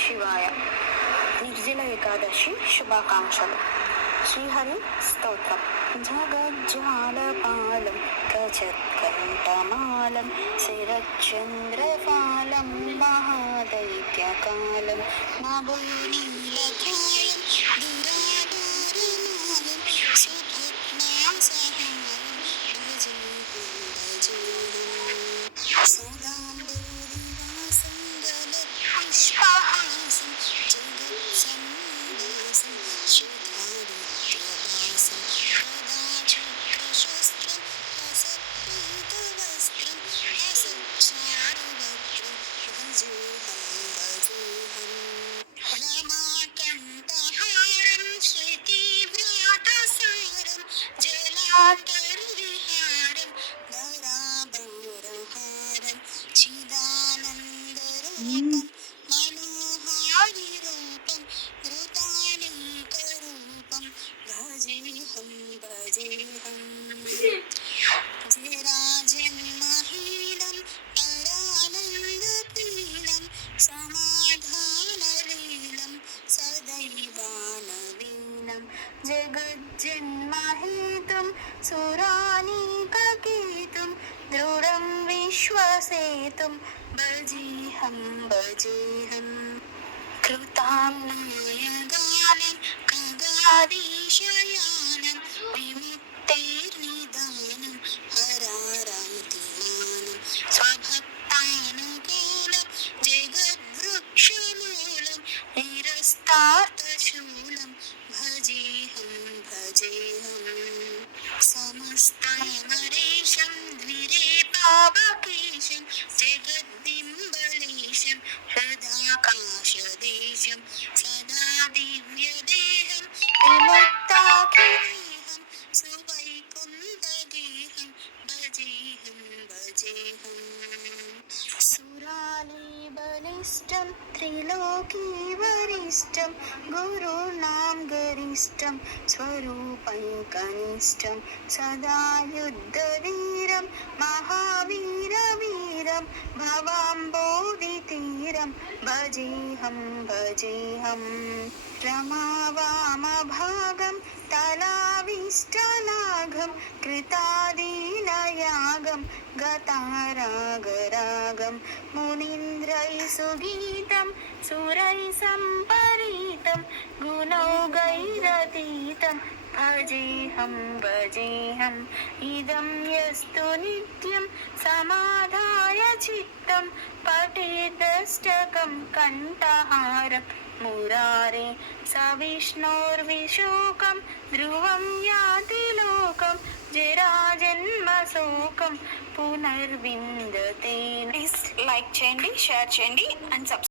శివాయ. నిర్జల ఏకాదశి శుభాకాంక్షలు. శ్రీహరి స్తోత్రం. జగజ్జాలపాలం కచత్కంఠమాలం శరచంద్రపాలం మహాదైత్యకాలం నభోనీలకాలం దురాధోరమాలం సుభద్నాసహాయం భజేహం సదాంబోధివాసం గలత్పుష్పహాసం జగత్సన్నివాసం శుద్ధాదిత్యవాసం ప్రదాచక్రశస్త్రం హసత్పీతవస్త్రం హసచ్చారువక్త్రం భజేహం రమాకంఠహారం శ్రుతివ్రాతసారం జలాంతర్విహారం ధరాభైరహారం చిదానందరూపం మనోహారిరూపం ధృతానీకరూపం భజేహం భజేహం జరాజన్మహీనం పరానందపీలం సమాధానలీలం సదైవానవీనం జగజ్జన్మహేతుం సురానీకకేతుం దృఢం విశ్వసేతుం భజేహం భజేహం కృతాంనాయగానం ఖగాదీశయానం విముక్తైర్నిదానం హరారాతిమానం స్వభక్తానుకూలం జగద్వృక్షమూలం నిరస్తార్థశూలం భజేహం భజేహం సమస్తమరేశం ద్విరేపావకేశం జగద్బింబలేశం హృదాకాశదేశం సదా దివ్యదేహం విముక్తాఖిలేహం సువైకుంఠగేహం భజేహం భజేహం సురాలీబలిష్టం త్రిలోకీవరిష్టం గురుణాం గరిష్టం స్వరూపైకనిష్టం సదా యుద్ధవీరం మహావీరవీరం భవాంబోధితీరం భజేహం భజేహం రమావామభాగం తలావిష్టలాఘం కృతాదీనయాగం గతారాగరాగం మునీంద్రైసుగీతం సురై సంపరీతం గుణౌగైరతీతం భజేహం భజేహం ఇదం యస్తు నిత్యం సమాధాయ చిత్తం పఠేదష్టకం కంఠహారం మురారే సవిష్ణోర్విశోకం ధ్రువం యాతి లోకం జరాజన్మశోకం పునర్విందతే. ప్లీజ్ లైక్ చేయండి, షేర్ చేయండి అండ్ సబ్స్క్రైబ్